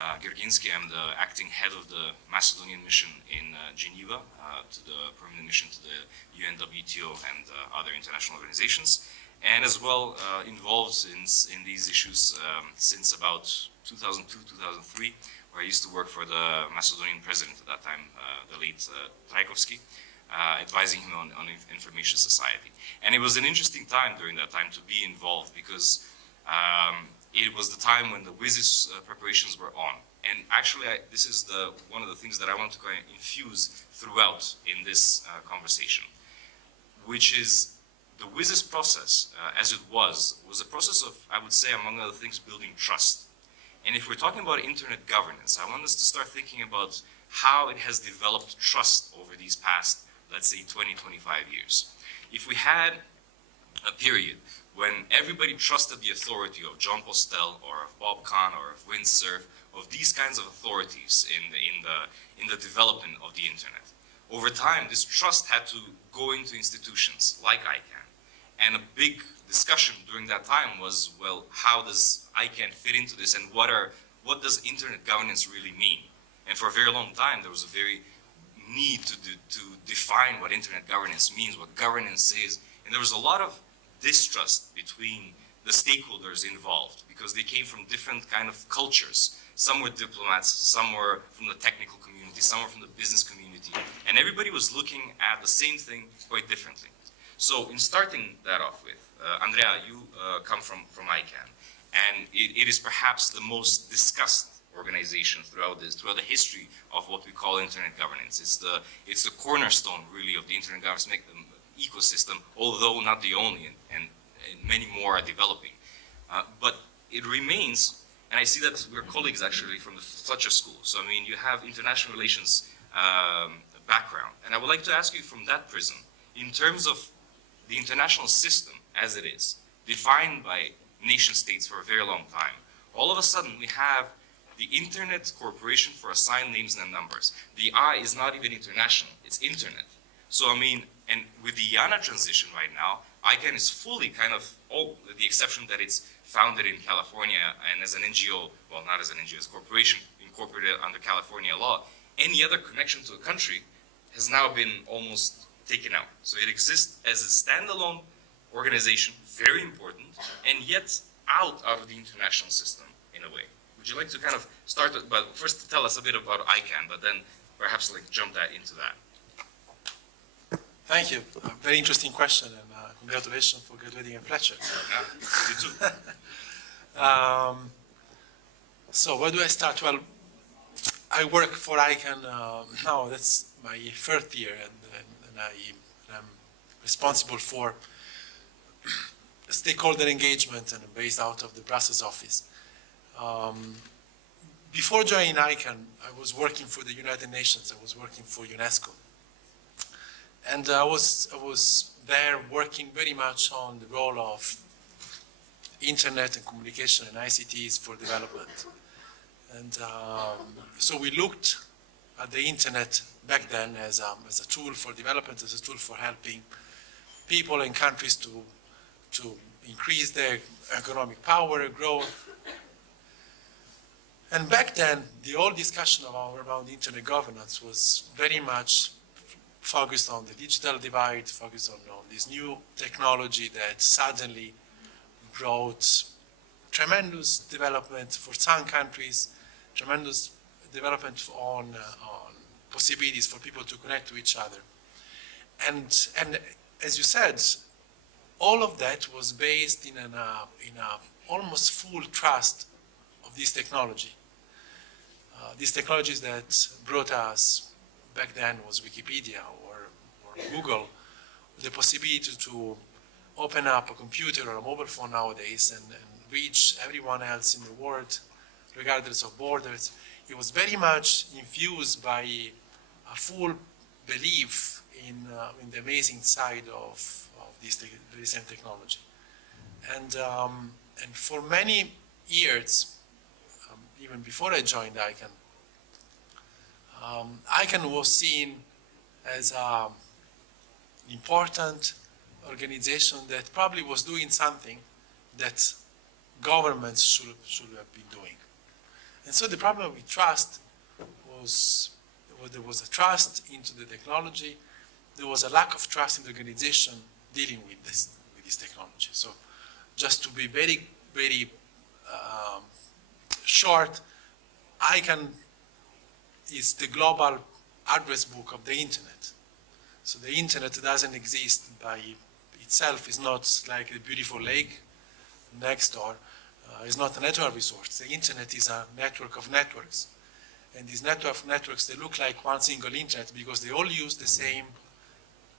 Gerginski. I'm the acting head of the Macedonian mission in Geneva, to the permanent mission to the UNWTO and other international organizations, and as well involved in these issues since about 2002, 2003, where I used to work for the Macedonian president at that time, the late Trajkovski, advising him on information society. And it was an interesting time during that time to be involved, because it was the time when the WSIS preparations were on. And actually, this is one of the things that I want to kind of infuse throughout in this conversation, which is the WSIS process, as it was a process of, I would say, among other things, building trust. And if we're talking about internet governance, I want us to start thinking about how it has developed trust over these past, let's say, 20, 25 years. If we had a period when everybody trusted the authority of John Postel or of Bob Kahn or of Windsurf, of these kinds of authorities in the development of the internet, over time, this trust had to go into institutions like ICANN. And a big discussion during that time was, well, how does ICANN fit into this, and what does internet governance really mean? And for a very long time, there was a very need to define what internet governance means, what governance is, and there was a lot of distrust between the stakeholders involved, because they came from different kind of cultures. Some were diplomats, some were from the technical community, some were from the business community, and everybody was looking at the same thing quite differently. So in starting that off with, Andrea, you come from ICANN, and it is perhaps the most discussed organization throughout the history of what we call internet governance. It's the cornerstone, really, of the internet governance ecosystem, although not the only, and many more are developing. But it remains, and I see that we're colleagues actually from the Fletcher School, so I mean, you have international relations background, and I would like to ask you from that prism, in terms of the international system as it is, defined by nation states for a very long time, all of a sudden we have the Internet Corporation for Assigned Names and Numbers. The I is not even international, it's internet. So I mean, and with the IANA transition right now, ICANN is fully kind of, with the exception that it's founded in California and as an NGO, well, not as an NGO, as a corporation incorporated under California law, any other connection to a country has now been almost taken out. So it exists as a standalone organization, very important, and yet out of the international system in a way. Would you like to kind of start, but first tell us a bit about ICANN, but then perhaps like jump that into that. Thank you. A very interesting question, and congratulations for graduating in Fletcher. Yeah, you too. So where do I start? Well, I work for ICANN now. That's my third year, and I'm responsible for stakeholder engagement, and I'm based out of the Brussels office. Before joining ICANN, I was working for the United Nations. I was working for UNESCO. And I was there working very much on the role of internet and communication and ICTs for development. And so we looked at the internet back then as a tool for development, as a tool for helping people and countries to increase their economic power, growth. And back then, the whole discussion around internet governance was very much focused on the digital divide, focused on this new technology that suddenly brought tremendous development for some countries, tremendous development on possibilities for people to connect to each other. And as you said, all of that was based in a almost full trust of this technology. These technologies that brought us back then was Wikipedia or Google, the possibility to open up a computer or a mobile phone nowadays and reach everyone else in the world, regardless of borders. It was very much infused by a full belief in the amazing side of this recent technology. And for many years, even before I joined ICANN, ICANN was seen as an important organization that probably was doing something that governments should have been doing. And so the problem with trust was there was a trust into the technology, there was a lack of trust in the organization dealing with this technology. So just to be very, very short, ICANN is the global address book of the internet. So the internet doesn't exist by itself. It's not like a beautiful lake next door. It's not a natural resource. The internet is a network of networks. And these network of networks, they look like one single internet because they all use the same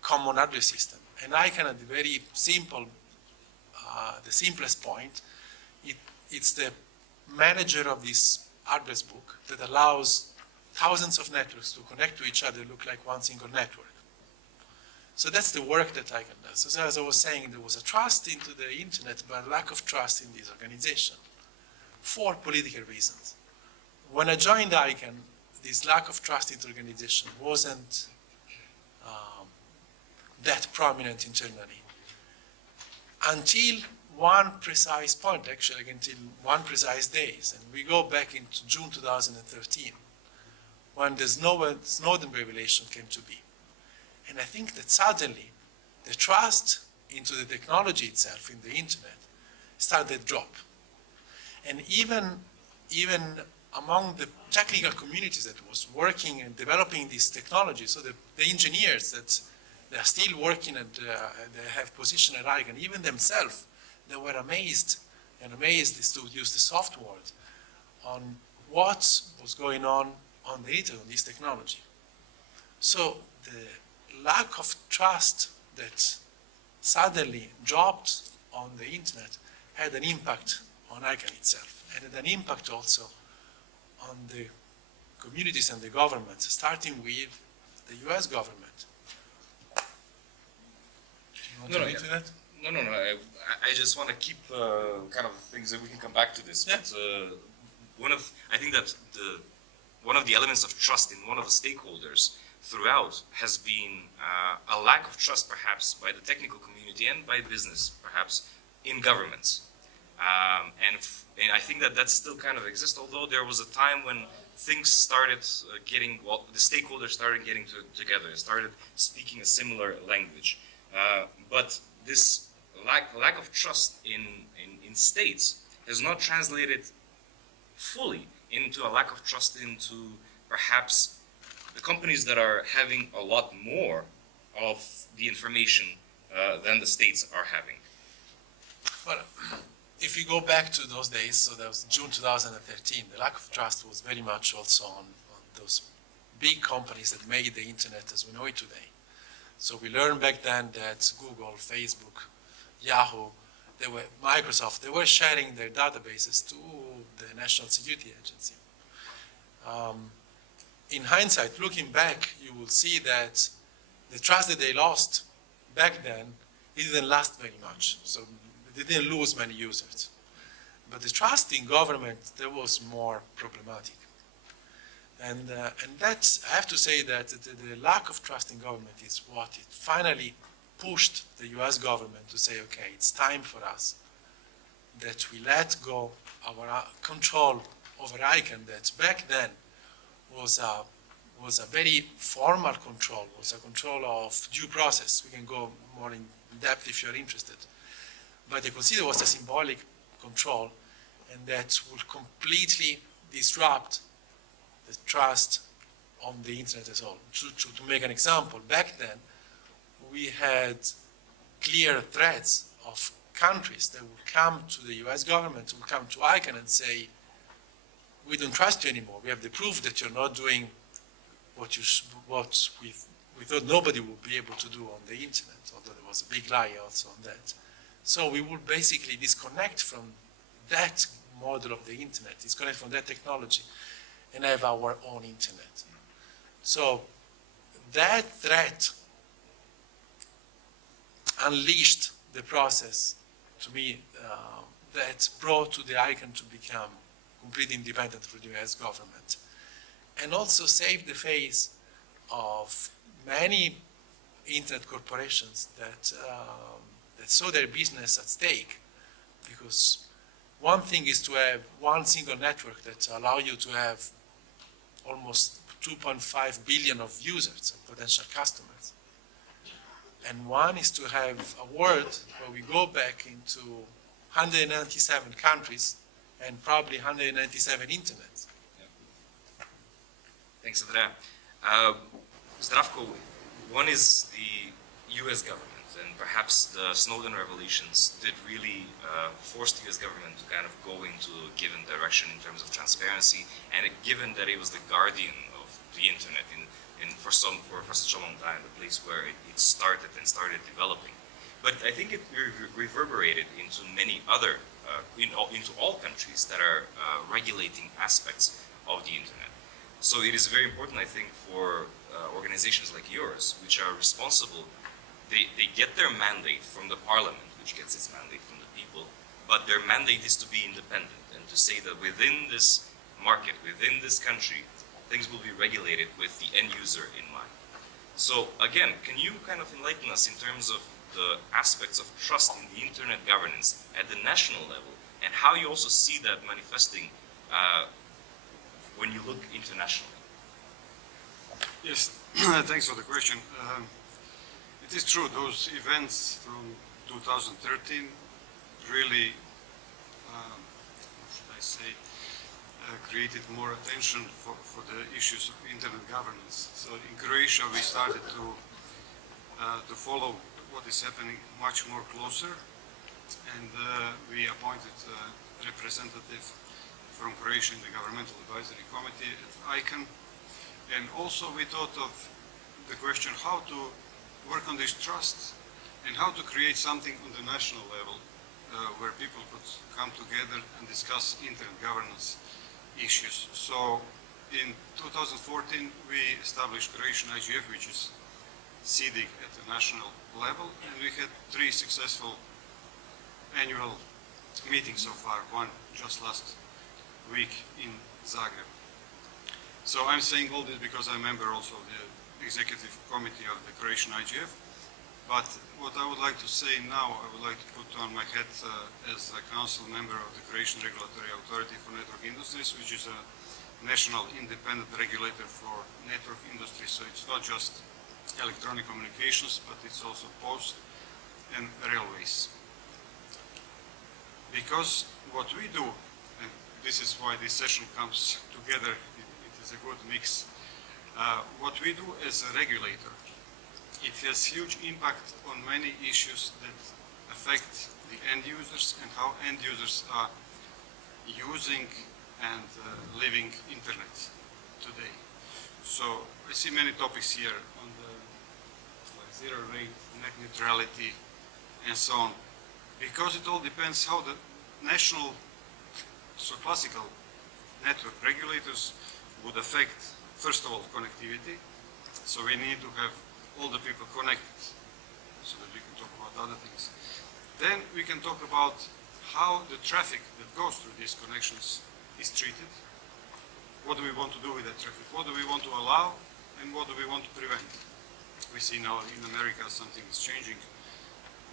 common address system. And ICANN, at the very simple, the simplest point, it's the manager of this address book that allows thousands of networks to connect to each other, look like one single network. So that's the work that ICANN does. So as I was saying, there was a trust into the internet, but a lack of trust in this organization for political reasons. When I joined ICANN, this lack of trust in the organization wasn't that prominent internally until one precise point, actually until one precise days. And we go back into June 2013, when the Snowden revelation came to be. And I think that suddenly the trust into the technology itself, in the internet, started to drop. And even among the technical communities that was working and developing this technology, so the engineers that they are still working and they have position at ICANN, even themselves, they were amazed is to use the software on what was going on the internet, on this technology. So the lack of trust that suddenly dropped on the internet had an impact on ICANN itself, and had an impact also on the communities and the governments, starting with the US government. You want to into that? No. I just want to keep kind of things that we can come back to this. Yeah. But I think that one of the elements of trust in one of the stakeholders throughout has been a lack of trust, perhaps, by the technical community and by business, perhaps, in governments. And I think that still kind of exists, although there was a time when things started the stakeholders started getting together, started speaking a similar language. But this lack of trust in states has not translated fully into a lack of trust into perhaps the companies that are having a lot more of the information than the states are having. Well, if you go back to those days, so that was June 2013, the lack of trust was very much also on those big companies that made the internet as we know it today. So we learned back then that Google, Facebook, Yahoo, Microsoft, they were sharing their databases to the National Security Agency. In hindsight, looking back, you will see that the trust that they lost back then, it didn't last very much. So they didn't lose many users. But the trust in government, that was more problematic. And that's, I have to say that the lack of trust in government is what it finally pushed the US government to say, okay, it's time for us that we let go our control over ICANN that back then was a very formal control, was a control of due process. We can go more in depth if you're interested. But they consider it was a symbolic control, and that would completely disrupt the trust on the internet as well. To make an example, back then, we had clear threats of countries that would come to the US government, would come to ICANN and say, we don't trust you anymore. We have the proof that you're not doing what we thought nobody would be able to do on the internet, although there was a big lie also on that. So we would basically disconnect from that model of the internet, disconnect from that technology, and have our own internet. So that threat unleashed the process, to me, that brought to the ICANN to become completely independent from the US government, and also saved the face of many internet corporations that saw their business at stake, because One thing is to have one single network that allow you to have almost 2.5 billion of users and potential customers. And one is to have a world where we go back into 197 countries and probably 197 internets. Thanks, Andrea. Zdravko, one is the US government, and perhaps the Snowden revelations did really force the US government to kind of go into a given direction in terms of transparency, and given that it was the guardian of the internet for such a long time, the place where it started developing. But I think it reverberated into many other, into all countries that are regulating aspects of the internet. So it is very important, I think, for organizations like yours, which are responsible. They get their mandate from the parliament, which gets its mandate from the people, but their mandate is to be independent and to say that within this market, within this country, things will be regulated with the end user in mind. So again, can you kind of enlighten us in terms of the aspects of trust in the internet governance at the national level, and how you also see that manifesting when you look internationally? Yes, thanks for the question. It is true, those events from 2013 really, how should I say, created more attention for the issues of internet governance. So in Croatia we started to follow what is happening much more closer, and we appointed a representative from Croatia in the Governmental Advisory Committee at ICANN. And also we thought of the question how to work on this trust and how to create something on the national level where people could come together and discuss internet governance issues. So in 2014 we established Croatian IGF, which is SEEDIG at the national level, and we had 3 successful annual meetings so far, one just last week in Zagreb. So I'm saying all this because I'm a member also of the executive committee of the Croatian IGF. But what I would like to say now, I would like to put on my hat as a council member of the Croatian Regulatory Authority for Network Industries, which is a national independent regulator for network industry. So it's not just electronic communications, but it's also post and railways. Because what we do, and this is why this session comes together, it is a good mix. What we do as a regulator, it has huge impact on many issues that affect the end users and how end users are using and living internet today. So I see many topics here on the zero rate, net neutrality, and so on. Because it all depends how the national, so classical network regulators would affect, first of all, connectivity. So we need to have all the people connected so that we can talk about other things. Then we can talk about how the traffic that goes through these connections is treated. What do we want to do with that traffic? What do we want to allow and what do we want to prevent? We see now in America something is changing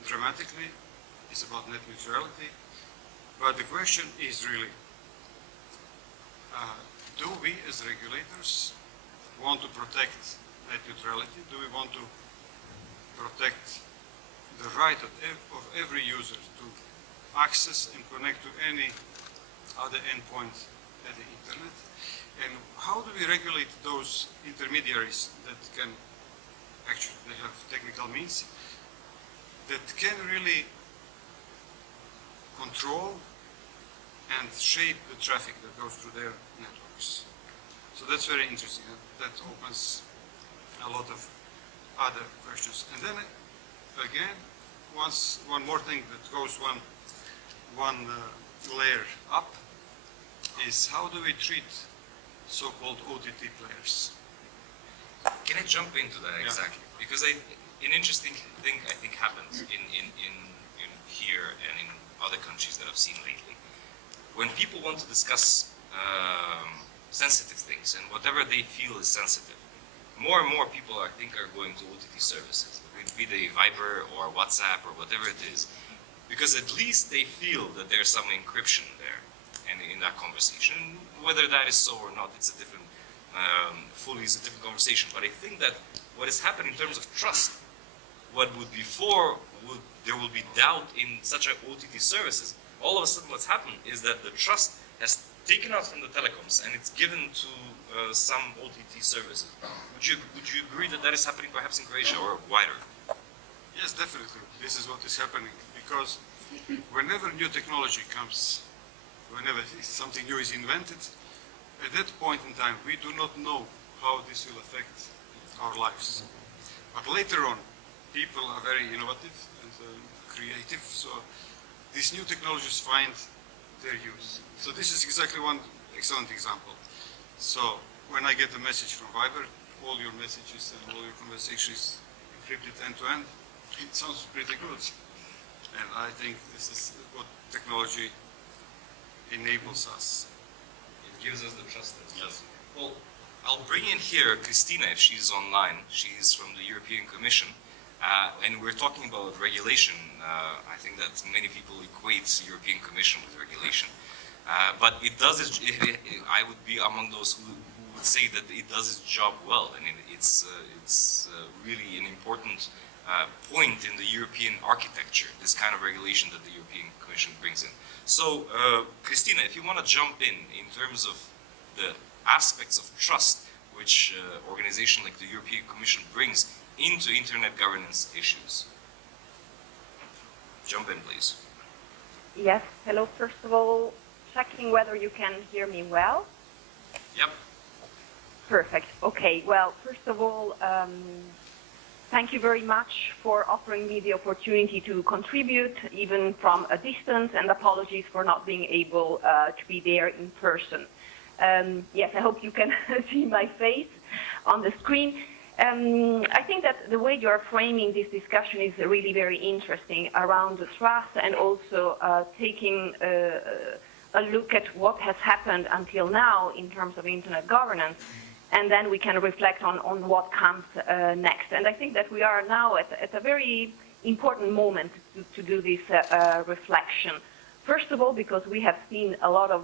dramatically. It's about net neutrality. But the question is really, do we as regulators want to protect net neutrality? Do we want to protect the right of every user to access and connect to any other endpoint at the internet? And how do we regulate those intermediaries that can, actually they have technical means, that can really control and shape the traffic that goes through their networks? So that's very interesting. That opens a lot of other questions. And then again, one more thing that goes one layer up is how do we treat so-called OTT players? Can I jump into that exactly? Yeah. Because an interesting thing I think happens in here and in other countries that I've seen lately. When people want to discuss sensitive things and whatever they feel is sensitive, more and more people I think are going to OTT services, be they Viber or WhatsApp or whatever it is. because at least they feel that there's some encryption there and in that conversation. Whether that is so or not, it's a different, fully is a different conversation. But I think that what has happened in terms of trust, what would before there will be doubt in such OTT services, all of a sudden what's happened is that the trust has taken out from the telecoms and it's given to some OTT services. Would you agree that that is happening perhaps in Croatia or wider? Yes, definitely. This is what is happening because whenever new technology comes, whenever something new is invented, at that point in time, we do not know how this will affect our lives. But later on, people are very innovative and creative, so these new technologies find their use. So this is exactly one excellent example. So when I get a message from Viber, all your messages and all your conversations encrypted end to end, it sounds pretty good. And I think this is what technology enables us. It gives us the trust. Yes. Well, I'll bring in here Christina if she's online. She's from the European Commission. And we're talking about regulation. I think that many people equate European Commission with regulation. But it does, I would be among those who would say that it does its job well. I mean, it's really an important point in the European architecture, this kind of regulation that the European Commission brings in. So, Christina, if you want to jump in terms of the aspects of trust which organization like the European Commission brings into internet governance issues. Jump in, please. Yes, hello. First of all, checking whether you can hear me well. Yep. Perfect. Okay, well, first of all, thank you very much for offering me the opportunity to contribute, even from a distance, and apologies for not being able to be there in person. Yes, I hope you can see my face on the screen. I think that the way you're framing this discussion is really very interesting around the trust and also taking a look at what has happened until now in terms of internet governance, and then we can reflect on what comes next. And I think that we are now at a very important moment to do this reflection. First of all, because we have seen a lot of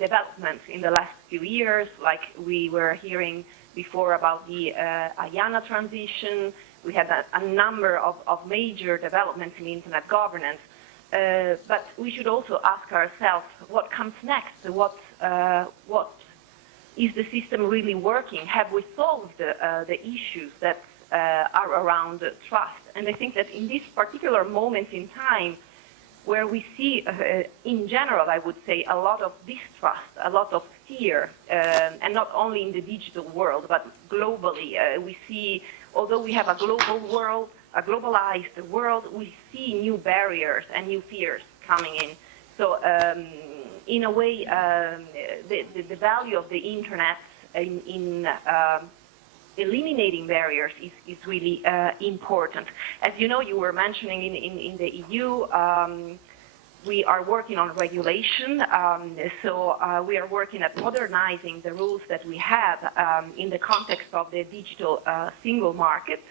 developments in the last few years, like we were hearing before about the IANA transition. We had a number of major developments in internet governance. But we should also ask ourselves what comes next. What is the system really working? Have we solved the issues that are around trust? And I think that in this particular moment in time, where we see, in general, I would say, a lot of distrust, a lot of fear, and not only in the digital world, but globally. We see, although we have a global world, a globalized world, we see new barriers and new fears coming in. So, in a way, the value of the internet in eliminating barriers is really important. As you know, you were mentioning in the EU, we are working on regulation. So we are working at modernizing the rules that we have in the context of the digital single market.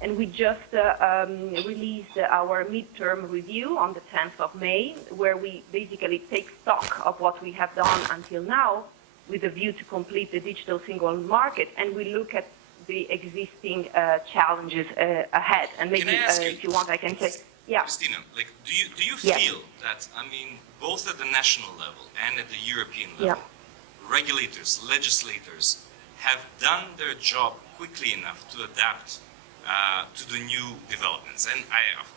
And we just released our midterm review on the 10th of May, where we basically take stock of what we have done until now with a view to complete the digital single market, and we look at the existing challenges ahead. And maybe if you want, I can say, yeah. Christina, like, do you Yeah. feel that, I mean, both at the national level and at the European level, regulators, legislators have done their job quickly enough to adapt to the new developments? And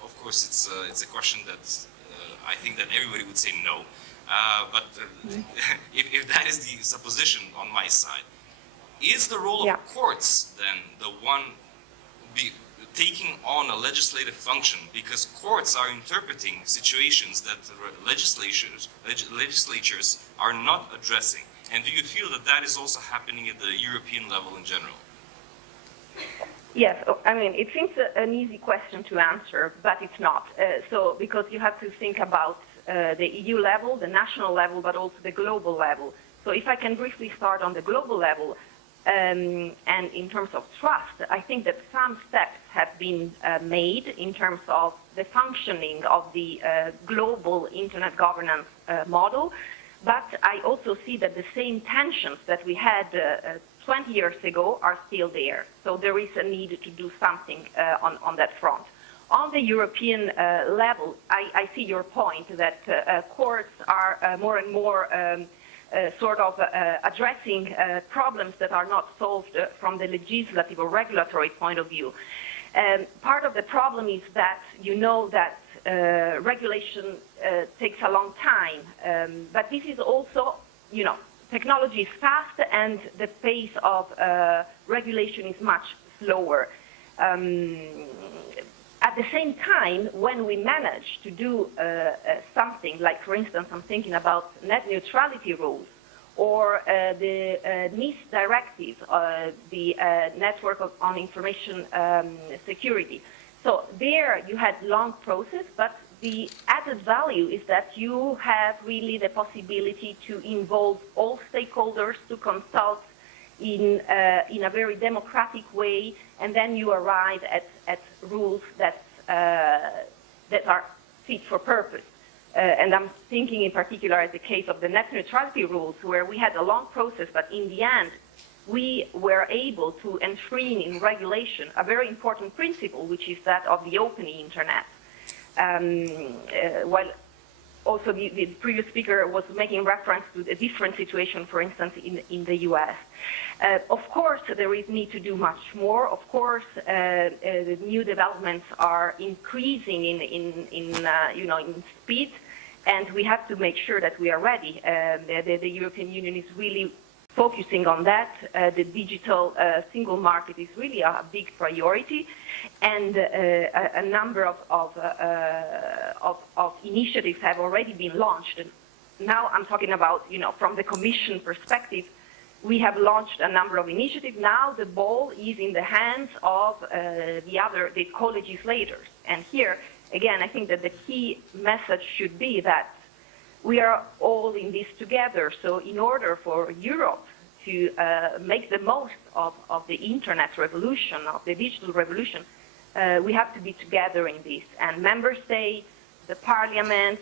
of course, it's a question that I think that everybody would say no. But if that is the supposition on my side, is the role of courts then the one taking on a legislative function? Because courts are interpreting situations that legislatures are not addressing. And do you feel that that is also happening at the European level in general? Yes, I mean, it seems an easy question to answer, but it's not. So, because you have to think about the EU level, the national level, but also the global level. So if I can briefly start on the global level, and in terms of trust, I think that some steps have been made in terms of the functioning of the global internet governance model. But I also see that the same tensions that we had 20 years ago are still there. So there is a need to do something on that front. On the European level, I see your point that courts are more and more sort of addressing problems that are not solved from the legislative or regulatory point of view. Part of the problem is that you know that regulation takes a long time, but this is also, you know, technology is fast and the pace of regulation is much slower. At the same time, when we manage to do something, like for instance, I'm thinking about net neutrality rules or the NIS directive, the Network on Information Security. So there you had long process, but the added value is that you have really the possibility to involve all stakeholders to consult in a very democratic way, and then you arrive at rules that are fit for purpose. And I'm thinking in particular at the case of the net neutrality rules, where we had a long process, but in the end, we were able to enshrine in regulation a very important principle, which is that of the open internet. While also the previous speaker was making reference to a different situation, for instance, in the US. Of course, there is need to do much more. Of course, the new developments are increasing in speed, and we have to make sure that we are ready. The European Union is really focusing on that. The digital single market is really a big priority, and a number of initiatives have already been launched. And now I'm talking about, you know, from the Commission perspective, we have launched a number of initiatives. Now the ball is in the hands of the co-legislators. And here, again, I think that the key message should be that we are all in this together. So in order for Europe to make the most of the internet revolution, of the digital revolution, we have to be together in this. And member states, the parliament,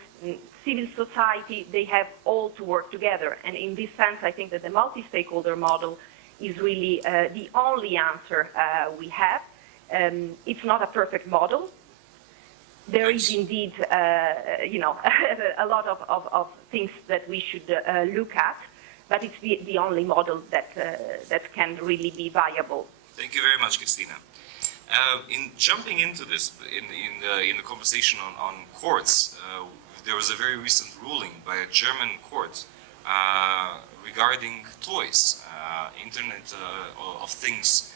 civil society, they have all to work together. And in this sense, I think that the multi-stakeholder model is really the only answer we have. It's not a perfect model. There is indeed, a lot of things that we should look at, but it's the only model that can really be viable. Thank you very much, Christina. In jumping into this, in the conversation on courts, there was a very recent ruling by a German court regarding toys, Internet of Things.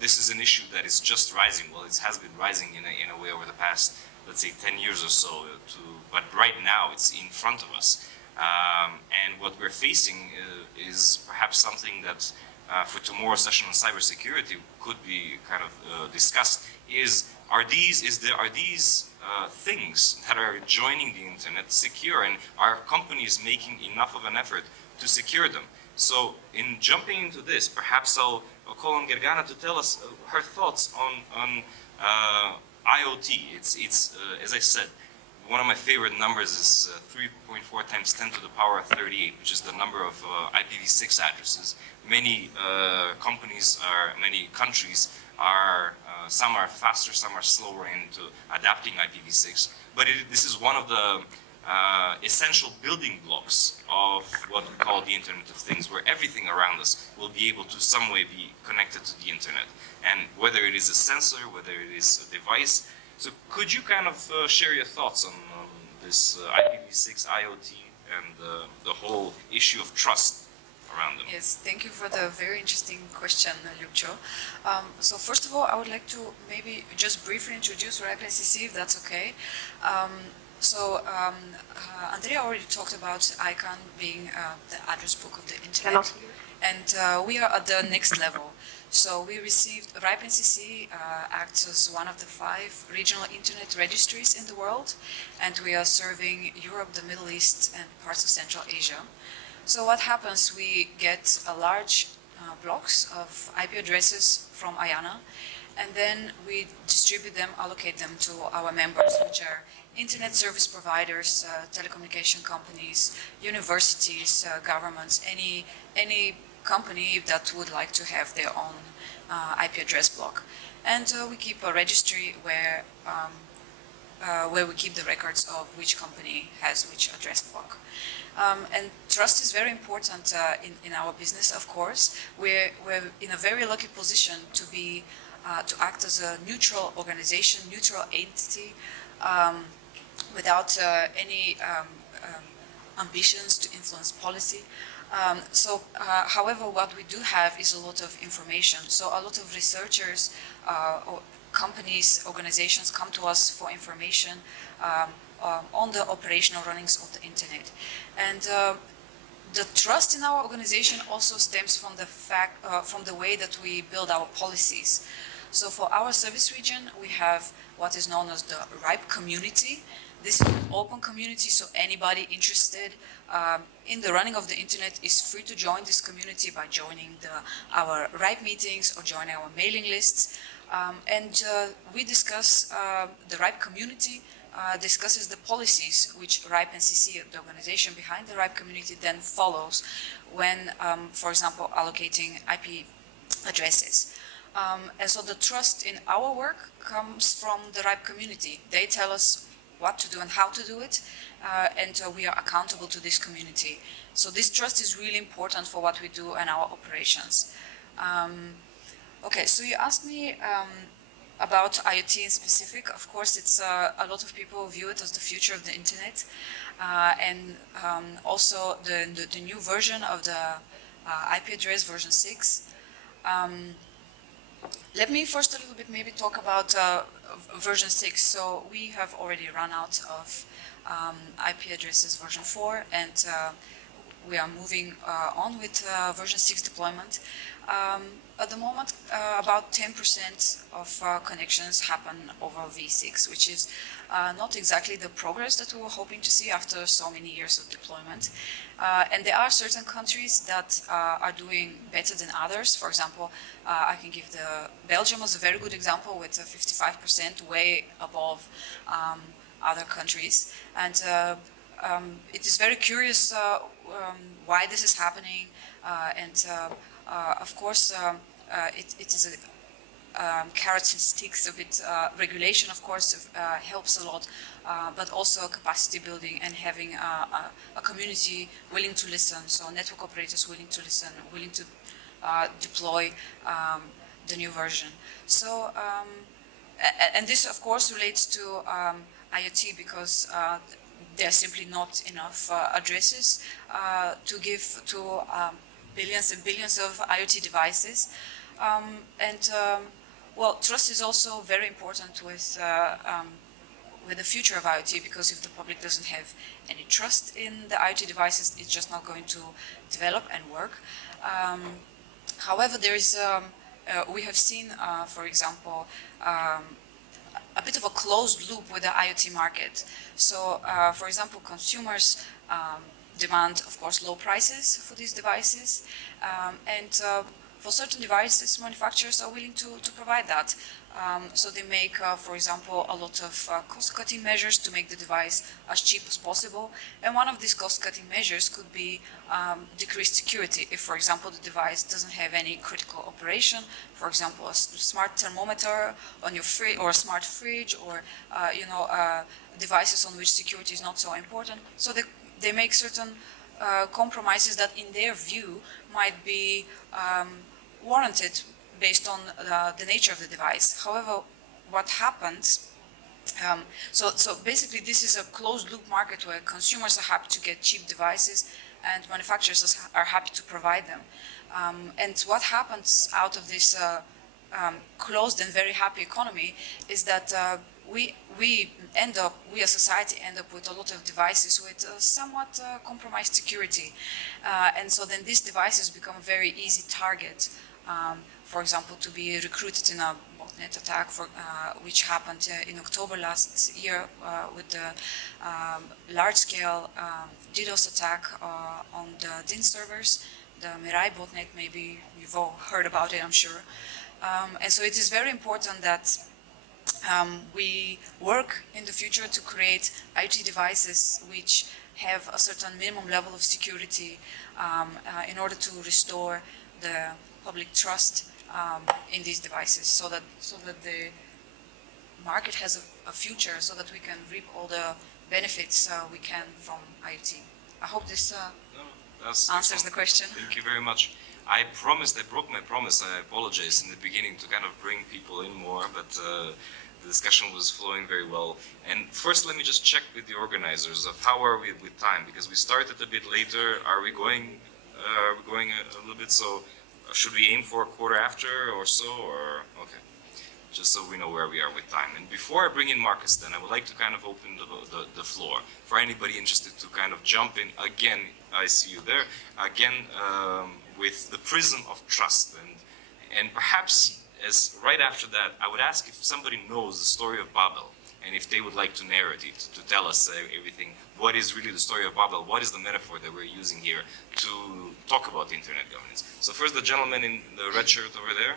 This is an issue that is just rising. Well, it has been rising in a way over the past, let's say, 10 years or so. But right now, it's in front of us. And what we're facing is perhaps something that for tomorrow's session on cybersecurity could be kind of discussed. Are these things that are joining the internet secure, and are companies making enough of an effort to secure them? So, in jumping into this, perhaps I'll call on Gergana to tell us her thoughts on IoT. It's as I said, one of my favorite numbers is 3.4 times 10 to the power of 38, which is the number of IPv6 addresses. Many countries are, some are faster, some are slower into adapting IPv6. But this is one of the essential building blocks of what we call the Internet of Things, where everything around us will be able to some way be connected to the internet. And whether it is a sensor, whether it is a device. So could you kind of share your thoughts on this IPv6, IoT, and the whole issue of trust around them? Yes, thank you for the very interesting question, Lucio. So first of all, I would like to maybe just briefly introduce RIPE-NCC, if that's okay. Andrea already talked about ICANN being the address book of the internet, and we are at the next level. So we received, RIPE-NCC acts as one of the 5 regional internet registries in the world, and we are serving Europe, the Middle East, and parts of Central Asia. So what happens, we get a large blocks of IP addresses from IANA, and then we distribute them, allocate them to our members, which are internet service providers, telecommunication companies, universities, governments, any company that would like to have their own IP address block. And we keep a registry where we keep the records of which company has which address block. And trust is very important in our business, of course. We're in a very lucky position to act as a neutral organization, neutral entity, without any ambitions to influence policy. However, what we do have is a lot of information. So a lot of researchers, or companies, organizations come to us for information on the operational runnings of the internet. And the trust in our organization also stems from from the way that we build our policies. So for our service region, we have what is known as the RIPE community. This is an open community, so anybody interested in the running of the internet is free to join this community by joining our RIPE meetings or joining our mailing lists. We discuss, the RIPE community discusses the policies which RIPE NCC, the organization behind the RIPE community, then follows when, for example, allocating IP addresses. And so the trust in our work comes from the RIPE community. They tell us what to do and how to do it, and we are accountable to this community. So this trust is really important for what we do and our operations. Okay, so you asked me about IoT in specific. Of course, it's a lot of people view it as the future of the internet, and also the new version of the IP address, version 6. Let me first a little bit maybe talk about version 6. So we have already run out of IP addresses version 4, and we are moving on with version 6 deployment. At the moment, about 10% of connections happen over V6, which is not exactly the progress that we were hoping to see after so many years of deployment. And there are certain countries that are doing better than others. For example, I can give Belgium as a very good example with 55%, way above other countries. And it is very curious why this is happening. Of course, it is a carrots and sticks a bit. Regulation, of course, helps a lot, but also capacity building and having a community willing to listen. So network operators willing to listen, willing to deploy the new version. So, and this, of course, relates to IoT because there are simply not enough addresses to give to billions and billions of IoT devices. Well, trust is also very important with the future of IoT, because if the public doesn't have any trust in the IoT devices, it's just not going to develop and work. However, there is, we have seen, for example, a bit of a closed loop with the IoT market. So, for example, consumers demand, of course, low prices for these devices, and for certain devices, manufacturers are willing to provide that. So they make, for example, a lot of cost-cutting measures to make the device as cheap as possible. And one of these cost-cutting measures could be decreased security. If, for example, the device doesn't have any critical operation, for example, a smart thermometer on your fridge, or a smart fridge, or devices on which security is not so important. So they make certain compromises that, in their view, might be warranted based on the nature of the device. However, what happens, so basically this is a closed loop market where consumers are happy to get cheap devices and manufacturers are happy to provide them. And what happens out of this closed and very happy economy is that we as society end up with a lot of devices with somewhat compromised security. And so then these devices become a very easy target, for example, to be recruited in a botnet attack, which happened in October last year with the large-scale DDoS attack on the DIN servers, the Mirai botnet. Maybe you've all heard about it, I'm sure. And so it is very important that we work in the future to create IT devices which have a certain minimum level of security in order to restore the public trust in these devices, so that the market has a future, so that we can reap all the benefits we can from IoT. I hope this answers the question. Thank you very much. I broke my promise, I apologize in the beginning to kind of bring people in more, but the discussion was flowing very well. And first, let me just check with the organizers of how are we with time, because we started a bit later. Are we going a little bit? So should we aim for a quarter after or so, or okay? Just so we know where we are with time. And before I bring in Marcus, then I would like to kind of open the floor for anybody interested to kind of jump in. Again, I see you there. Again, with the prism of trust, and perhaps as right after that, I would ask if somebody knows the story of Babel, and if they would like to narrate it, to tell us everything. What is really the story of Babel? What is the metaphor that we're using here to talk about internet governance? So first, the gentleman in the red shirt over there.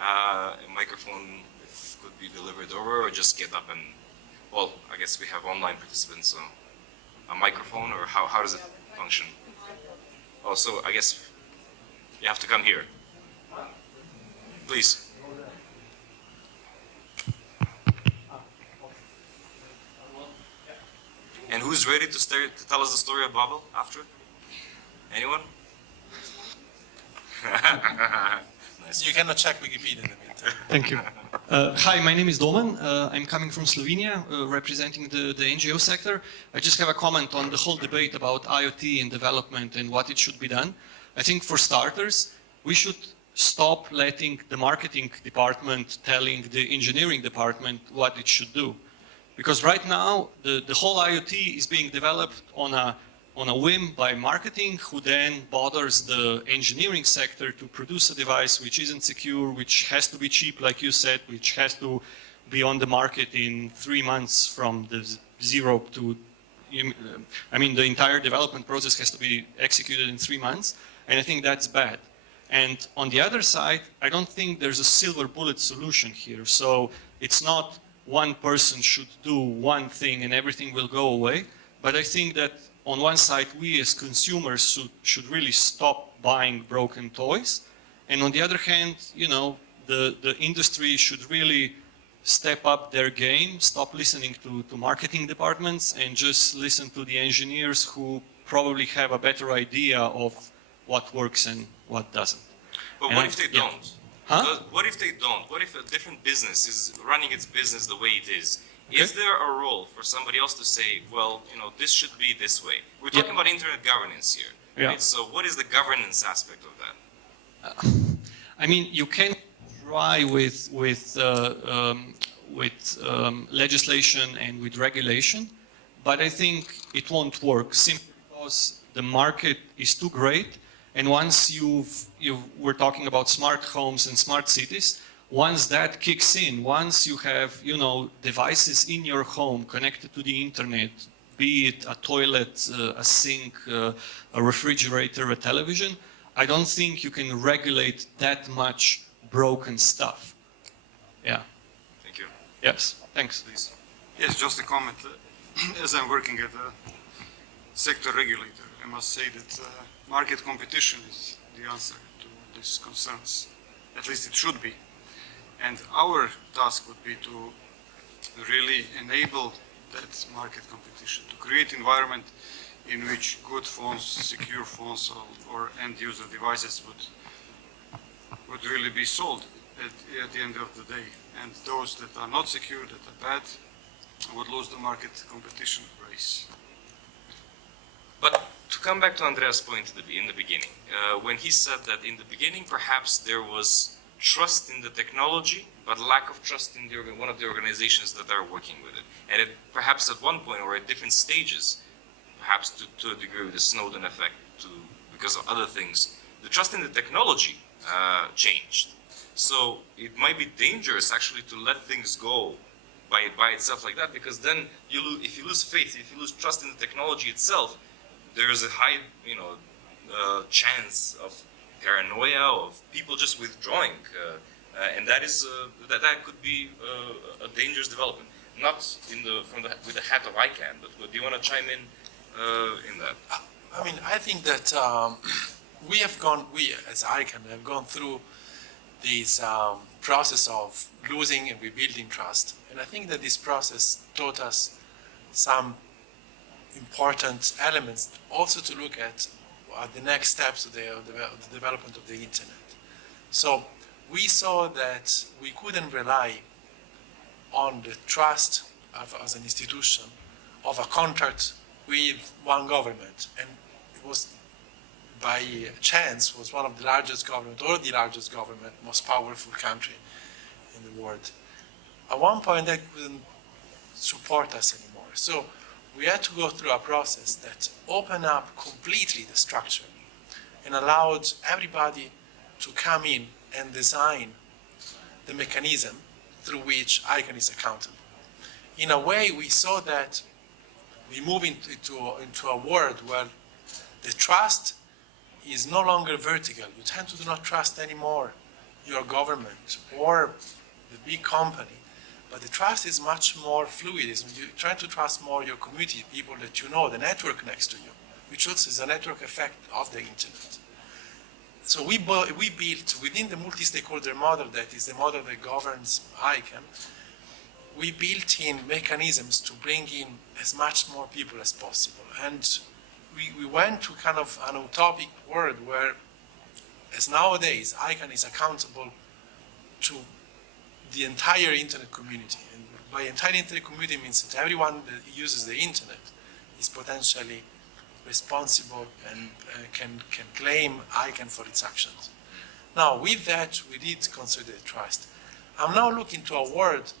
A microphone could be delivered over, or just get up and, well, I guess we have online participants, so a microphone, or how does it function? Oh, so I guess you have to come here. Please. And who's ready to tell us the story of Babel after? Anyone? Nice. You cannot check Wikipedia in the meantime. Thank you. Hi, my name is Doman. I'm coming from Slovenia, representing the NGO sector. I just have a comment on the whole debate about IoT and development and what it should be done. I think for starters, we should stop letting the marketing department telling the engineering department what it should do. Because right now, the whole IoT is being developed on a whim by marketing, who then bothers the engineering sector to produce a device which isn't secure, which has to be cheap, like you said, which has to be on the market in 3 months from the zero to, I mean, the entire development process has to be executed in 3 months, and I think that's bad. And on the other side, I don't think there's a silver bullet solution here. So it's not one person should do one thing and everything will go away, but I think that on one side, we as consumers should really stop buying broken toys. And on the other hand, you know, the industry should really step up their game, stop listening to marketing departments, and just listen to the engineers who probably have a better idea of what works and what doesn't. But what if they don't? Huh? What if they don't? What if a different business is running its business the way it is? Okay. Is there a role for somebody else to say, well, you know, this should be this way? We're talking about internet governance here, Yeah. right? So what is the governance aspect of that? I mean, you can try with legislation and with regulation, but I think it won't work simply because the market is too great. And once we're talking about smart homes and smart cities, once that kicks in, once you have, you know, devices in your home connected to the internet, be it a toilet, a sink, a refrigerator, a television, I don't think you can regulate that much broken stuff. Yeah. Thank you. Yes. Thanks. Please. Yes, just a comment. As I'm working at a sector regulator, I must say that market competition is the answer to these concerns. At least it should be. And our task would be to really enable that market competition, to create environment in which good phones, secure phones, or end-user devices would really be sold at the end of the day. And those that are not secure, that are bad, would lose the market competition race. But to come back to Andreas' point in the beginning, when he said that in the beginning perhaps there was trust in the technology, but lack of trust in one of the organizations that are working with it. And perhaps at one point or at different stages, perhaps to a degree with the Snowden effect, because of other things, the trust in the technology changed. So it might be dangerous actually to let things go by itself like that, because then if you lose faith, if you lose trust in the technology itself, there is a high, chance of paranoia, of people just withdrawing and that is that could be a dangerous development. Not with the hat of ICANN, but do you want to chime in that? I mean, I think that we as ICANN have gone through this process of losing and rebuilding trust. And I think that this process taught us some important elements also to look at the next steps of the development of the internet. So we saw that we couldn't rely on the trust as an institution of a contract with one government. And it was by chance was one of the largest government or the largest government, most powerful country in the world. At one point that couldn't support us anymore. So we had to go through a process that opened up completely the structure and allowed everybody to come in and design the mechanism through which ICANN is accountable. In a way, we saw that we move into a world where the trust is no longer vertical. You tend to do not trust anymore your government or the big company, but the trust is much more fluid. You try to trust more your community, people that you know, the network next to you, which also is a network effect of the internet. So we built within the multi-stakeholder model, that is the model that governs ICANN, we built in mechanisms to bring in as much more people as possible. And we went to kind of an utopic world where, as nowadays, ICANN is accountable to the entire internet community. And by entire internet community means that everyone that uses the internet is potentially responsible and can claim ICANN for its actions. Now, with that, we did consolidate trust. I'm now looking to a world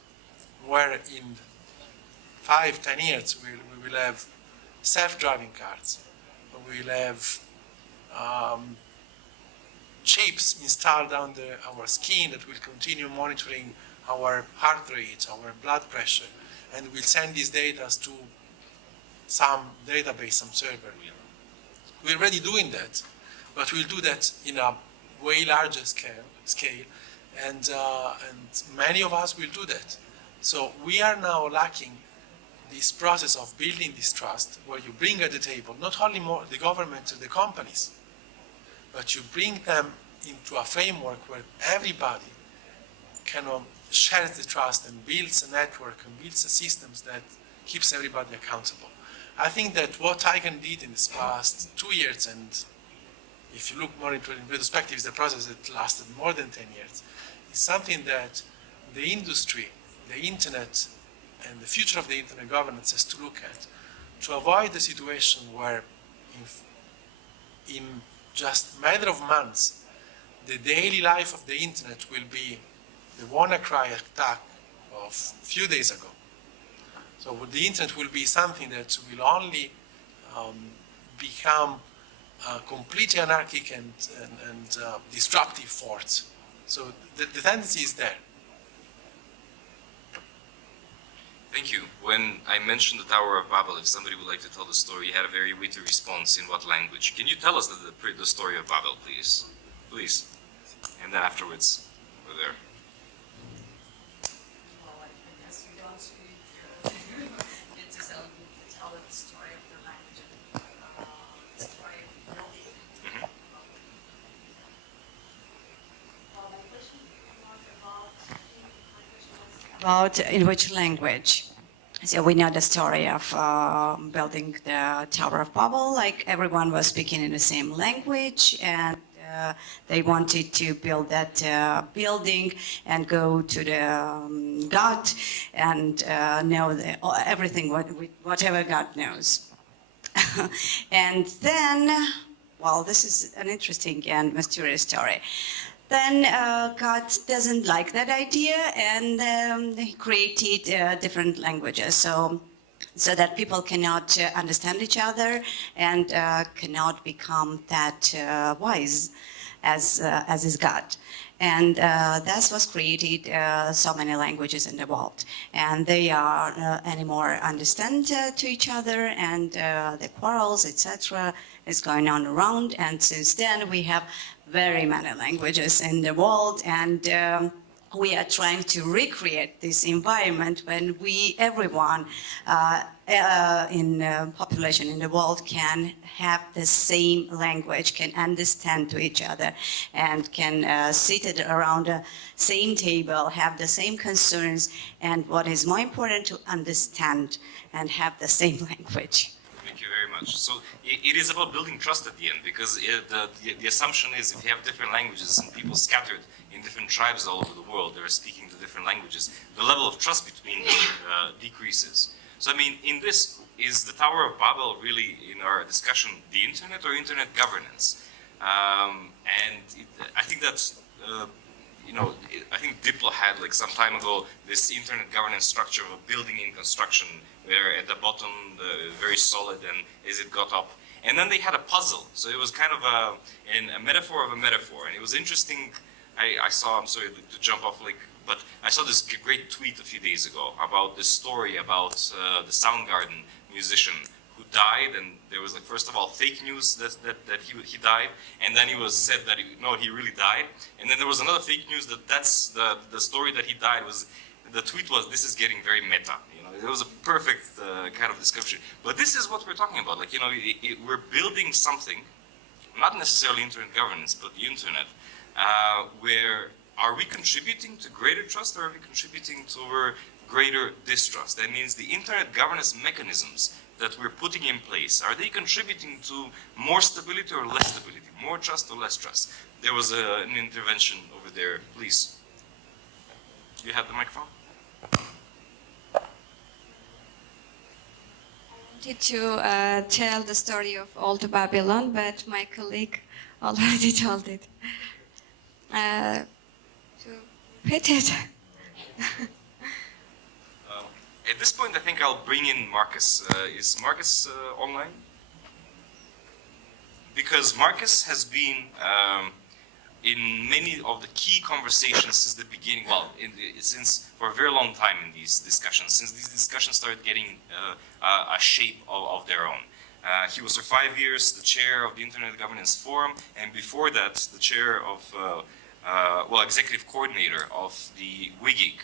where in 5-10 years we will have self-driving cars. We will have chips installed under our skin that will continue monitoring our heart rate, our blood pressure, and will send these data to some database, some server. We're already doing that, but we'll do that in a way larger scale, and many of us will do that. So we are now lacking this process of building this trust, where you bring at the table not only more the government and the companies, but you bring them into a framework where everybody can share the trust and builds a network and builds the systems that keeps everybody accountable. I think that what ICANN did in this past 2 years, and if you look more into it in retrospective, is the process that lasted more than 10 years, is something that the industry, the internet, and the future of the internet governance has to look at, to avoid the situation where in just a matter of months, the daily life of the internet will be the WannaCry attack of a few days ago. So the internet will be something that will only become completely anarchic and disruptive force. So the tendency is there. Thank you. When I mentioned the Tower of Babel, if somebody would like to tell the story, you had a very witty response. In what language? Can you tell us the story of Babel, please? Please. And then afterwards, we're there. Well, I guess we don't get to tell the story of the language and the story of building. About in which language. So we know the story of building the Tower of Babel, like everyone was speaking in the same language, and they wanted to build that building and go to the God and know everything, whatever God knows. And then, well, this is an interesting and mysterious story. Then God doesn't like that idea, and he created different languages, so that people cannot understand each other and cannot become that wise as is God. And thus was created so many languages in the world, and they are anymore understand to each other, and the quarrels, etc., is going on around. And since then we have very many languages in the world, and we are trying to recreate this environment when everyone in population in the world can have the same language, can understand to each other, and can sit around the same table, have the same concerns, and what is more important, to understand and have the same language. Thank you very much. So it is about building trust at the end, because the assumption is if you have different languages and people scattered in different tribes all over the world, they're speaking the different languages, the level of trust between them decreases. So I mean, in this, is the Tower of Babel really, in our discussion, the internet or internet governance? I think that's, I think Diplo had, like, some time ago, this internet governance structure of a building in construction, where at the bottom, very solid, and as it got up. And then they had a puzzle. So it was kind of a metaphor of a metaphor. And it was interesting. I saw, I'm sorry to jump off, but I saw this great tweet a few days ago about this story about the Soundgarden musician who died, and there was, like, first of all, fake news that he died, and then it was said that he really died, and then there was another fake news that's the story that he died was. The tweet was, "This is getting very meta." It was a perfect kind of description. But this is what we're talking about. Like, we're building something, not necessarily internet governance, but the internet, where are we contributing to greater trust, or are we contributing to greater distrust? That means the internet governance mechanisms that we're putting in place, are they contributing to more stability or less stability, more trust or less trust? There was an intervention over there. Please. You have the microphone? I wanted to tell the story of Old Babylon, but my colleague already told it. To repeat it. At this point, I think I'll bring in Marcus. Is Marcus online? Because Marcus has been in many of the key conversations since the beginning, since for a very long time in these discussions, since these discussions started getting a shape of their own. He was for 5 years the chair of the Internet Governance Forum, and before that, the chair of, executive coordinator of the WIGIG.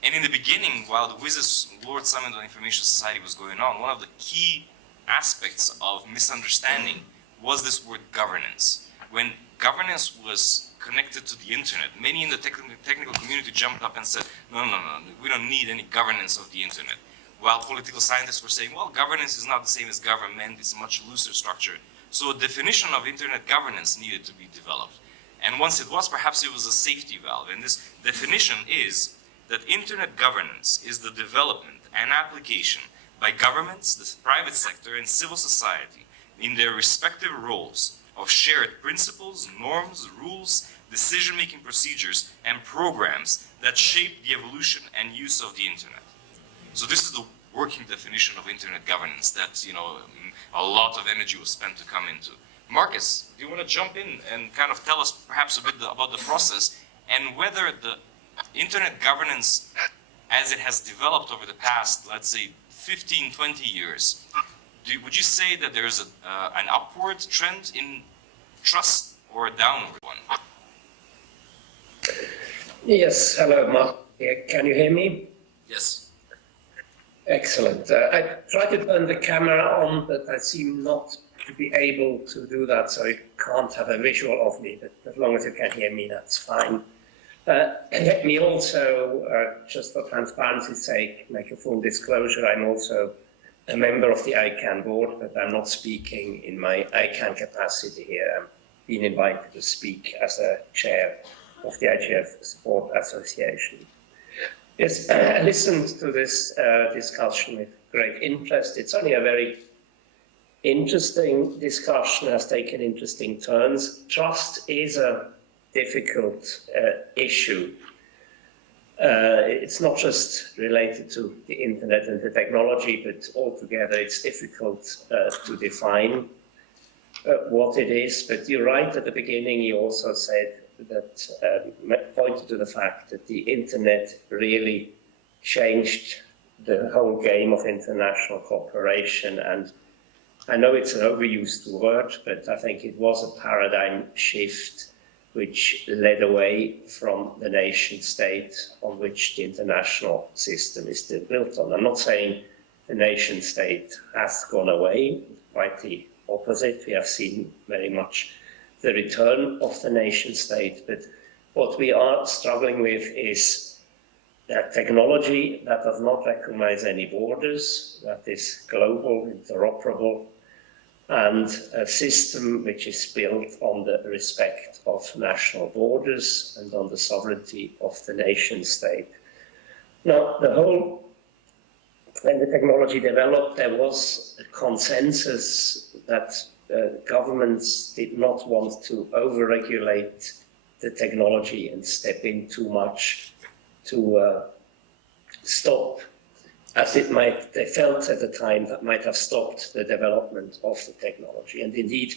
And in the beginning, while the WISIS World Summit on Information Society was going on, one of the key aspects of misunderstanding was this word governance. When governance was connected to the internet, many in the technical community jumped up and said, no, we don't need any governance of the internet. While political scientists were saying, well, governance is not the same as government, it's a much looser structure. So a definition of internet governance needed to be developed. And once it was, perhaps it was a safety valve. And this definition is that internet governance is the development and application by governments, the private sector, and civil society in their respective roles of shared principles, norms, rules, decision-making procedures, and programs that shape the evolution and use of the internet. So this is the working definition of internet governance that, a lot of energy was spent to come into. Marcus, do you want to jump in and kind of tell us perhaps a bit about the process and whether the internet governance, as it has developed over the past, let's say, 15, 20 years, would you say that there's an upward trend in trust or a downward one? Yes, hello, Mark. Can you hear me? Yes. Excellent. I tried to turn the camera on, but I seem not to be able to do that, so you can't have a visual of me, but as long as you can hear me, that's fine. And let me also, just for transparency's sake, make a full disclosure. I'm also a member of the ICANN board, but I'm not speaking in my ICANN capacity here. I'm being invited to speak as a chair of the IGF Support Association. Yes, I listened to this discussion with great interest. It's only a very interesting discussion, has taken interesting turns. Trust is a difficult issue. It's not just related to the internet and the technology, but altogether it's difficult to define what it is. But you're right at the beginning, you also said that, pointed to the fact that the internet really changed the whole game of international cooperation. And I know it's an overused word, but I think it was a paradigm shift which led away from the nation state on which the international system is still built on. I'm not saying the nation state has gone away, quite the opposite. We have seen very much the return of the nation state, but what we are struggling with is that technology that does not recognize any borders, that is global, interoperable, and a system which is built on the respect of national borders and on the sovereignty of the nation state. Now, when the technology developed, there was a consensus that governments did not want to over-regulate the technology and step in too much to stop, as they felt at the time, that might have stopped the development of the technology. And indeed,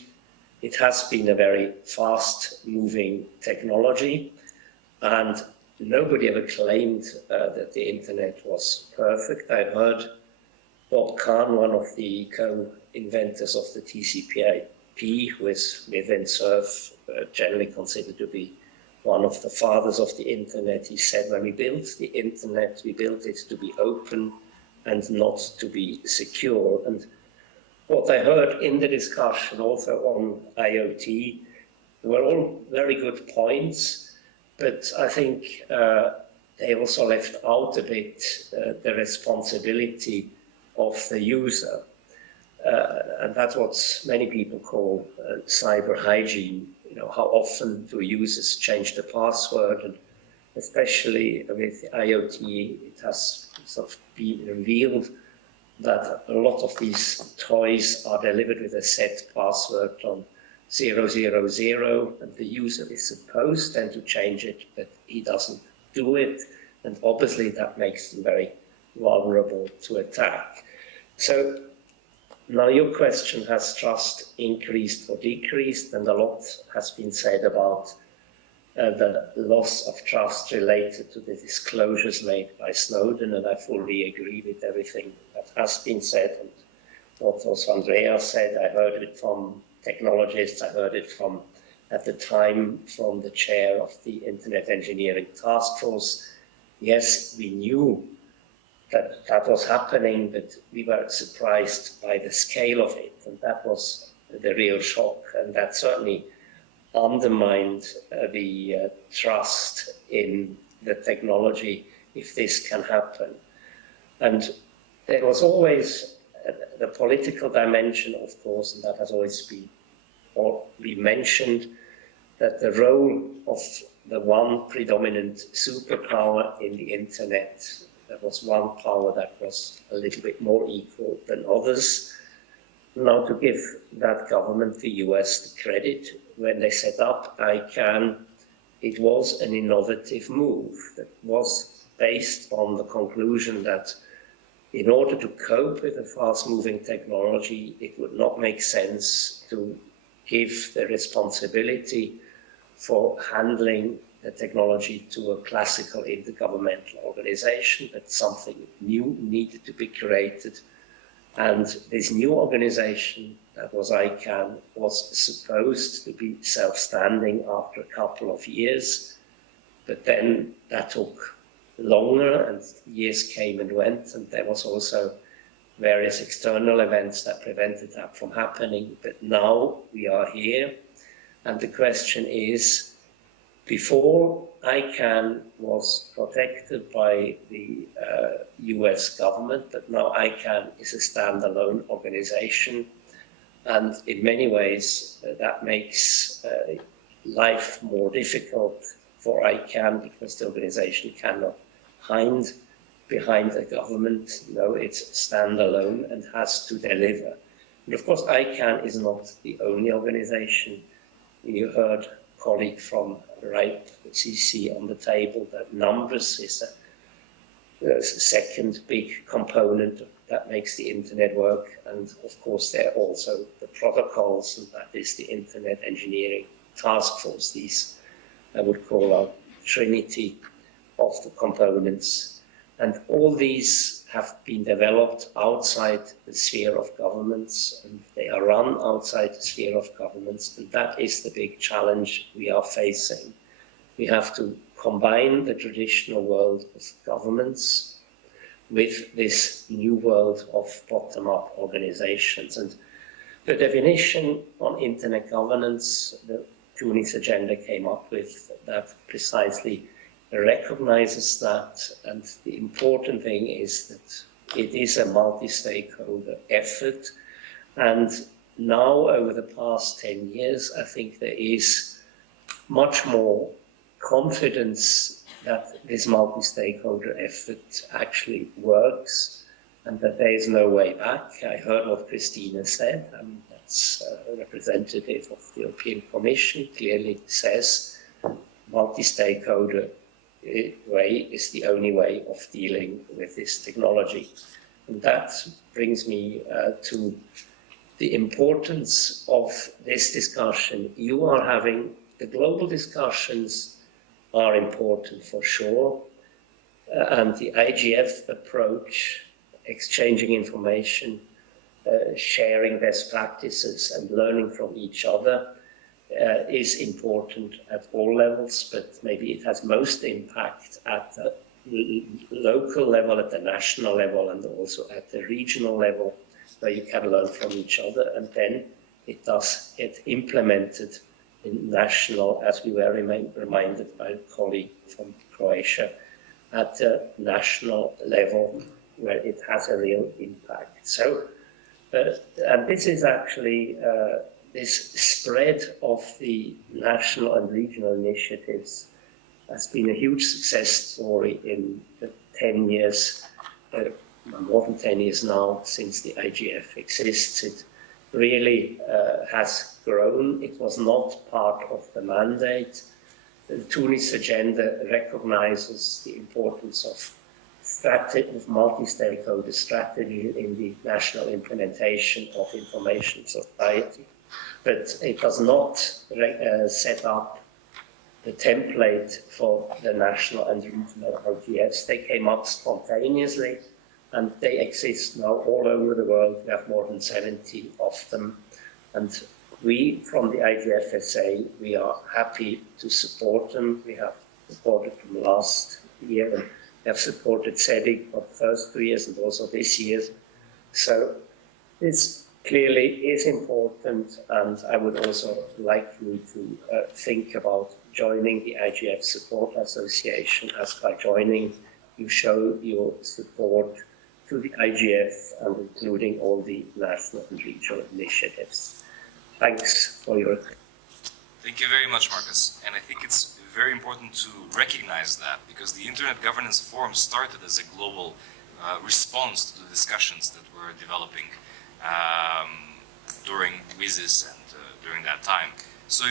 it has been a very fast-moving technology, and nobody ever claimed that the internet was perfect. I've heard Bob Kahn, one of the co-inventors of the TCP/IP, who is within SURF generally considered to be one of the fathers of the internet. He said, when we built the internet, we built it to be open and not to be secure. And what I heard in the discussion also on IoT were all very good points, but I think they also left out a bit the responsibility of the user. And that's what many people call cyber hygiene. You know, how often do users change the password? And especially with IoT, it has sort of been revealed that a lot of these toys are delivered with a set password on 000, and the user is supposed then to change it, but he doesn't do it. And obviously that makes them very vulnerable to attack. So now your question, has trust increased or decreased? And a lot has been said about the loss of trust related to the disclosures made by Snowden, and I fully agree with everything that has been said. And what also Andrea said, I heard it from technologists, I heard it from, at the time, from the chair of the Internet Engineering Task Force. Yes, we knew that that was happening, but we were surprised by the scale of it, and that was the real shock, and that certainly undermined the trust in the technology if this can happen. And there was always the political dimension, of course, and that has always been mentioned, that the role of the one predominant superpower in the internet, there was one power that was a little bit more equal than others. Now, to give that government, the US, the credit, when they set up ICANN, it was an innovative move that was based on the conclusion that in order to cope with a fast-moving technology, it would not make sense to give the responsibility for handling the technology to a classical intergovernmental organization, but something new needed to be created. And this new organization, that was ICANN, was supposed to be self-standing after a couple of years, but then that took longer and years came and went, and there was also various external events that prevented that from happening. But now we are here, and the question is, before ICANN was protected by the US government, but now ICANN is a standalone organization, and in many ways that makes life more difficult for ICANN because the organization cannot hide behind the government. No, it's standalone and has to deliver. And of course, ICANN is not the only organization. You heard a colleague from RIPE CC on the table that numbers is a second big component that makes the internet work. And of course, there are also the protocols, and that is the Internet Engineering Task Force. These I would call a trinity of the components. And all these have been developed outside the sphere of governments, and they are run outside the sphere of governments, and that is the big challenge we are facing. We have to combine the traditional world of governments with this new world of bottom-up organizations. And the definition on internet governance the Tunis agenda came up with that precisely recognizes that, and the important thing is that it is a multi-stakeholder effort. And now, over the past 10 years, I think there is much more confidence that this multi-stakeholder effort actually works and that there is no way back. I heard what Christina said. I mean, that's a representative of the European Commission, clearly says multi-stakeholder way is the only way of dealing with this technology. And that brings me to the importance of this discussion. You are having, the global discussions are important for sure, and the IGF approach, exchanging information, sharing best practices and learning from each other is important at all levels, but maybe it has most impact at the local level, at the national level, and also at the regional level, where you can learn from each other, and then it does get implemented in national, as we were reminded by a colleague from Croatia, at the national level, where it has a real impact. So, and this is actually this spread of the national and regional initiatives has been a huge success story in the 10 years, more than 10 years now, since the IGF exists. It really has grown. It was not part of the mandate. The Tunis agenda recognizes the importance of multi-stakeholder strategy in the national implementation of information society. But it does not set up the template for the national and regional IGFs. They came up spontaneously, and they exist now all over the world. We have more than 70 of them. And we, from the IGFSA, we are happy to support them. We have supported them last year, and we have supported SEEDIG for the first 2 years and also this year. So this clearly is important, and I would also like you to think about joining the IGF Support Association, as by joining you show your support to the IGF and including all the national and regional initiatives. Thanks for your attention. Thank you very much, Marcus. And I think it's very important to recognize that, because the Internet Governance Forum started as a global response to the discussions that were developing during WSIS and during that time. So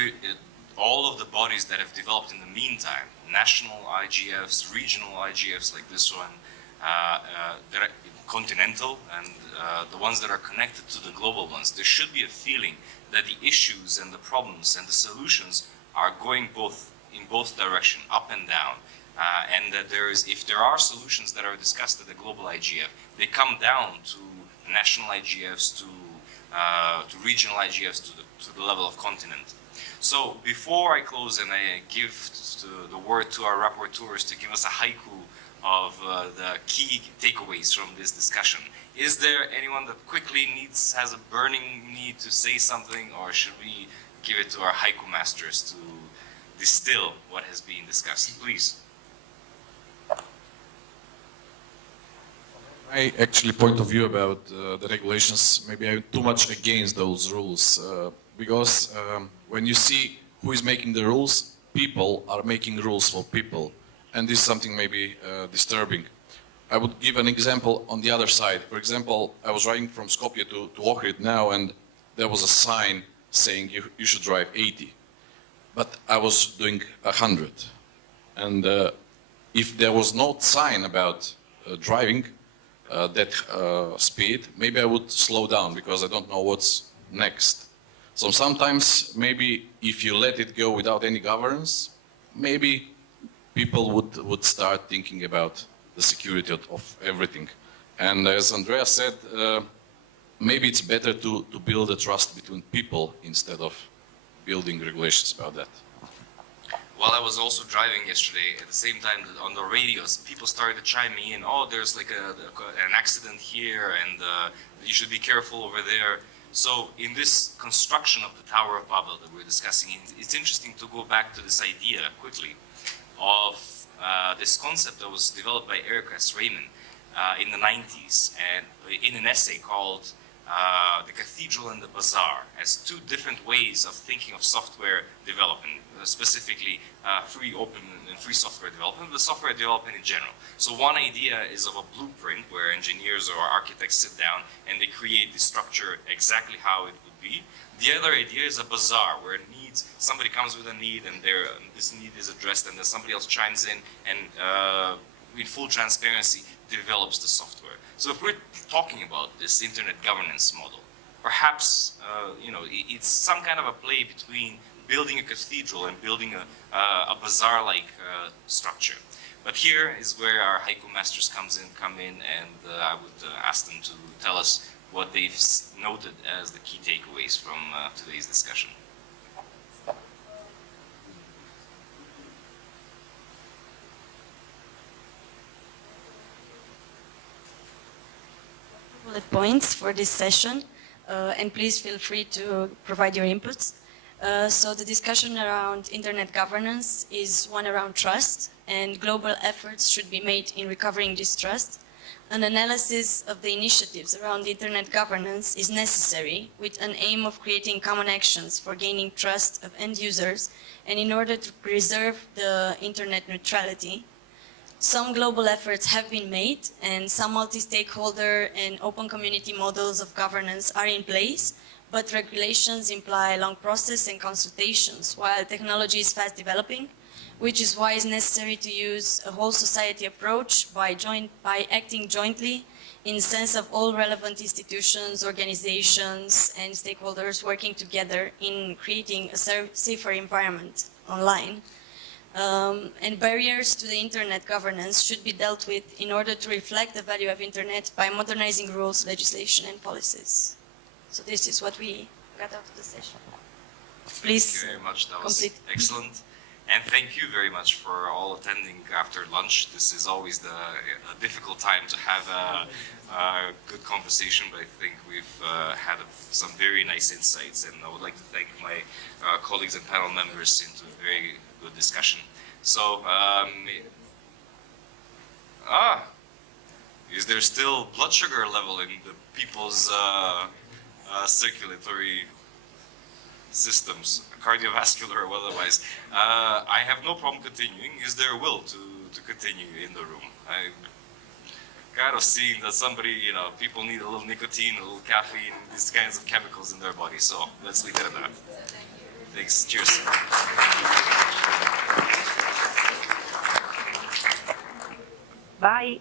all of the bodies that have developed in the meantime, national IGFs, regional IGFs like this one, that are continental, and the ones that are connected to the global ones, there should be a feeling that the issues and the problems and the solutions are going in both direction, up and down, and that if there are solutions that are discussed at the global IGF, they come down to national IGFs, to regional IGFs, to the level of continent. So before I close and I give the word to our rapporteurs to give us a haiku of the key takeaways from this discussion, is there anyone that quickly has a burning need to say something, or should we give it to our haiku masters to distill what has been discussed? Please. My actually point of view about the regulations, maybe I'm too much against those rules, because when you see who is making the rules, people are making rules for people, and this is something maybe disturbing. I would give an example on the other side. For example, I was riding from Skopje to Ohrid now, and there was a sign saying you should drive 80, but I was doing 100. And if there was no sign about driving that speed, maybe I would slow down because I don't know what's next. So sometimes maybe if you let it go without any governance, maybe people would start thinking about the security of everything. And as Andrea said, maybe it's better to build a trust between people instead of building regulations about that. While I was also driving yesterday, at the same time on the radios, people started to chime me in, oh, there's like an accident here and you should be careful over there. So in this construction of the Tower of Babel that we're discussing, it's interesting to go back to this idea quickly of this concept that was developed by Eric S. Raymond in the 90s and in an essay called The Cathedral and the Bazaar as two different ways of thinking of software development, specifically free, open, and free software development, but software development in general. So one idea is of a blueprint where engineers or architects sit down and they create the structure exactly how it would be. The other idea is a bazaar where somebody comes with a need and this need is addressed and then somebody else chimes in and with full transparency develops the software. So if we're talking about this internet governance model, perhaps it's some kind of a play between building a cathedral and building a bazaar-like structure. But here is where our haiku masters come in, and I would ask them to tell us what they've noted as the key takeaways from today's discussion. Bullet points for this session, and please feel free to provide your inputs. So the discussion around internet governance is one around trust, and global efforts should be made in recovering this trust. An analysis of the initiatives around internet governance is necessary with an aim of creating common actions for gaining trust of end users and in order to preserve the internet neutrality. Some global efforts have been made and some multi-stakeholder and open community models of governance are in place, but regulations imply a long process and consultations while technology is fast developing, which is why it's necessary to use a whole society approach by acting jointly in the sense of all relevant institutions, organizations, and stakeholders working together in creating a safer environment online. And barriers to the internet governance should be dealt with in order to reflect the value of internet by modernizing rules, legislation, and policies. So this is what we got out of the session. Please. Thank you very much. That was excellent. And thank you very much for all attending after lunch. This is always a difficult time to have a good conversation, but I think we've had some very nice insights, and I would like to thank my colleagues and panel members into a very good discussion. So, is there still blood sugar level in the people's circulatory systems, cardiovascular or otherwise? I have no problem continuing. Is there a will to continue in the room? I kind of seeing that people need a little nicotine, a little caffeine, these kinds of chemicals in their body. So let's leave it at that. Thanks. Cheers. Bye.